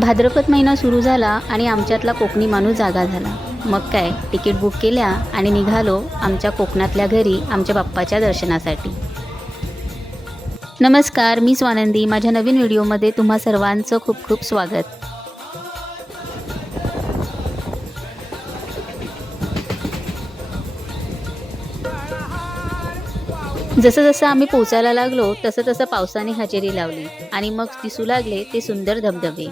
भाद्रपद महिना सुरू झाला आणि आमच्यातला कोकणी माणूस जागा झाला. मग काय तिकीट बुक केल्या आणि निघालो आमच्या कोकणातल्या घरी आमच्या बाप्पाच्या दर्शनासाठी. नमस्कार मी स्वानंदी. माझ्या नवीन व्हिडिओमध्ये तुम्हा सर्वांचं खूप खूप स्वागत. जसं जसं आम्ही पोचायला लागलो तसं तसं पावसाने हजेरी लावली आणि मग दिसू लागले ते सुंदर धबधबे.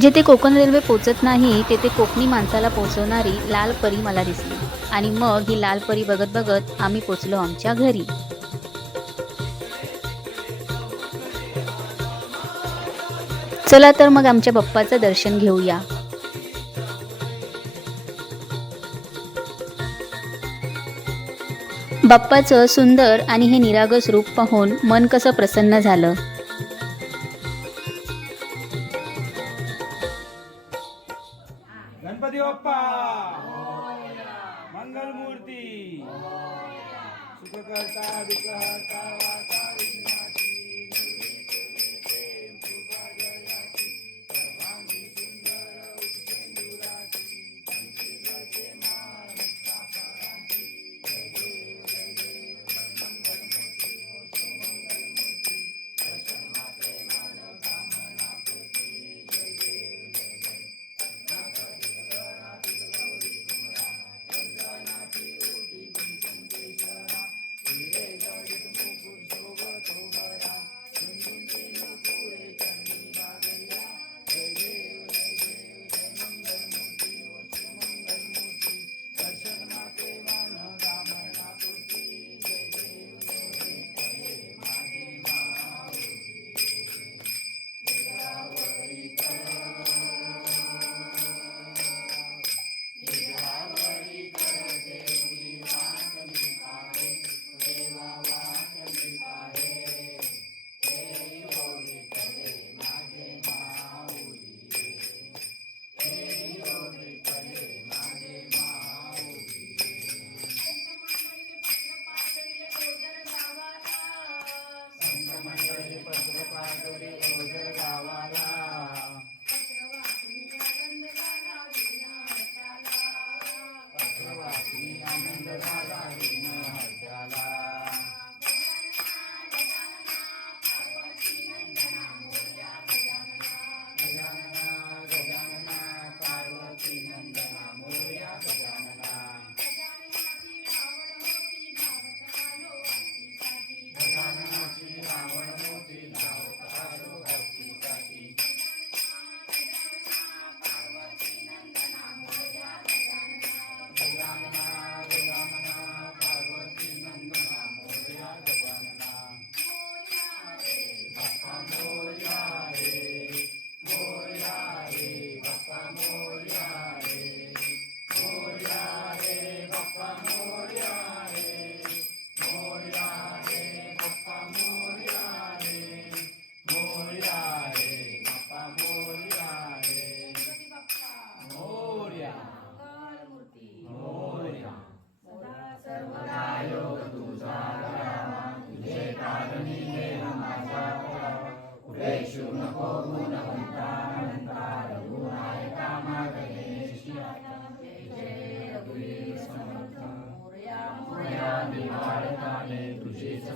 जेथे कोकण रेल्वे पोचत नाही तेथे कोकणी माणसाला पोचवणारी लाल परी मला दिसली. आणि मग ही लाल परी बघत बघत आम्ही पोचलो आमच्या घरी. चला तर मग आमच्या बाप्पाचं दर्शन घेऊया. बाप्पाचं सुंदर आणि हे निरागस रूप पाहून मन कसं प्रसन्न झालं. सुख करता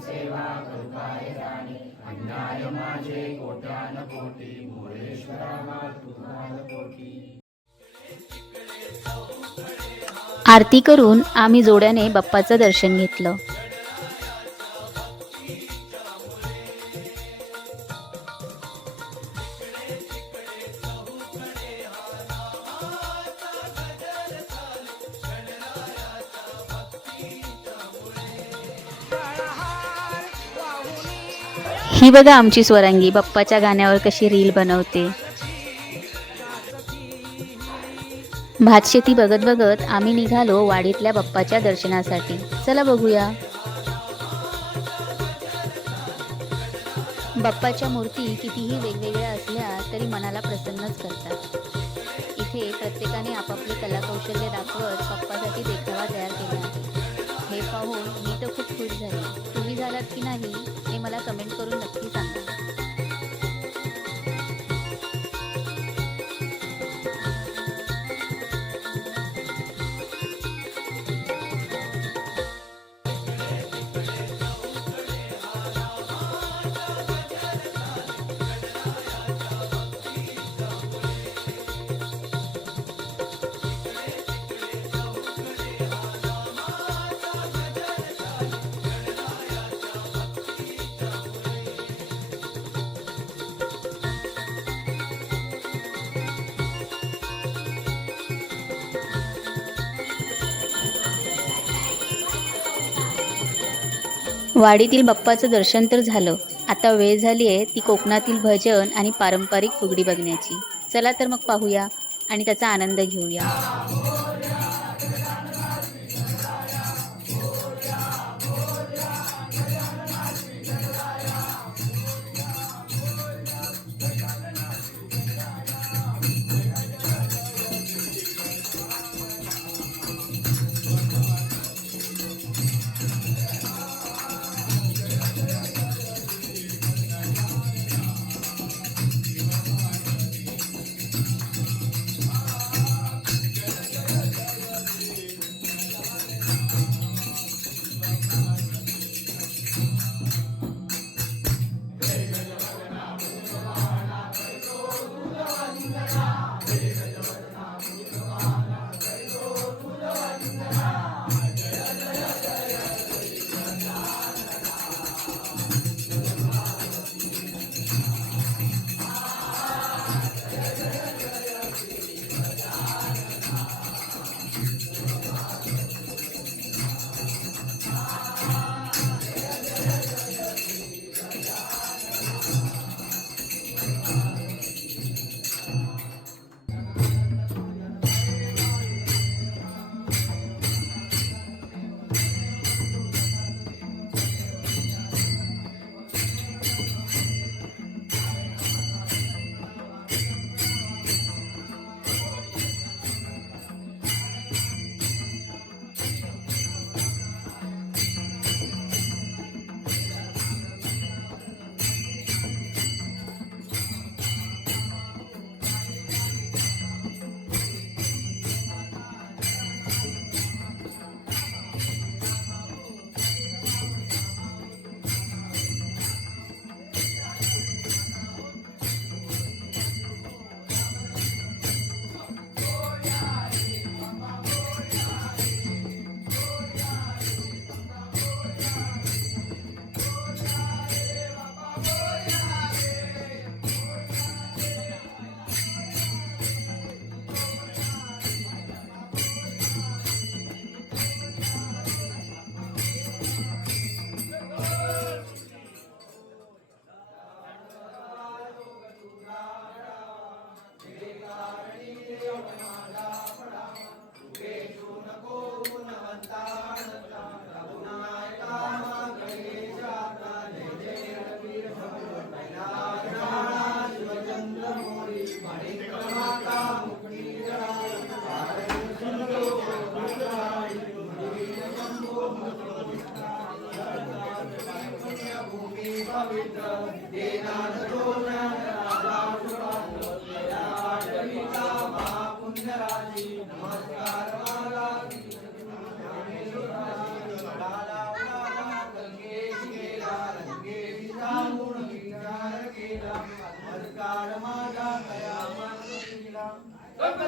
सेवा करू काय जाणे अन्याय माझे कोट्यान कोटी मोरेश्वरा कोटी आरती करून आम्ही जोड्याने बाप्पाचं दर्शन घेतलं. ही बघा आमची स्वरांगी. बाप्पाच्या गाण्यावर कशी रील बनवते. भातशेती बघत बघत आम्ही निघालो वाडीतल्या बाप्पाच्या दर्शनासाठी. चला बघूया. बाप्पाच्या मूर्ती कितीही वेगवेगळ्या असल्या तरी मनाला प्रसन्नच करतात. इथे प्रत्येकाने आपापले कलाकौशल्य दाखवत बाप्पासाठी देखावा तयार केला आहे. हे पाहून मी तर खूप खुश झाले. झालात की नाही हे मला कमेंट करून नक्की सांगा. वाडीतील बाप्पाचं दर्शन तर झालं. आता वेळ झाली आहे ती कोकणातील भजन आणि पारंपरिक फुगडी बघण्याची. चला तर मग पाहूया आणि त्याचा आनंद घेऊया. time.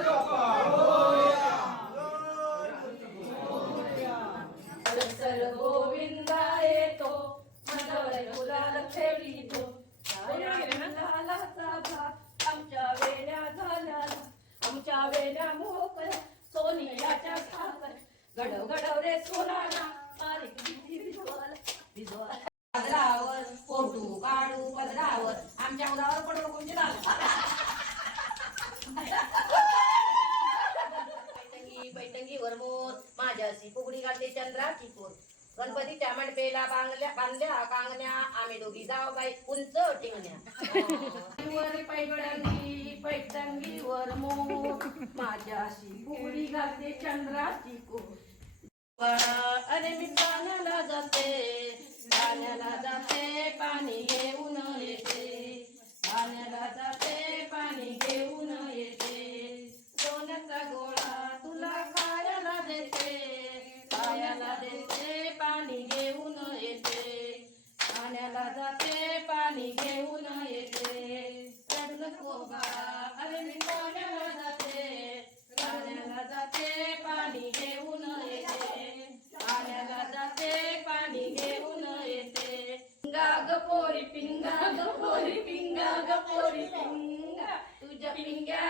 चल सोनियाच्या साखर रे बारीक भिजवाल भिजवाल. पदरावर फोटो काढू पदरावर. आमच्या उदावर पडलो बैठंगी बैठंगीवर मोर माझ्याशी फुगडी घालते चंद्राची पोर गणपतीच्या मंडपेला बांगल्या बांधल्या कांगण्या आम्ही दोघी जाऊ बाई उंच टिंगण्या. वर पैगडंगी पैठंगीवर मोर. माझ्याशी फुगडी घालते चंद्राची कोर. अरे मी पाण्याला जाते पाण्याला जाते पाणी घेऊन येते. tu jap pinggan.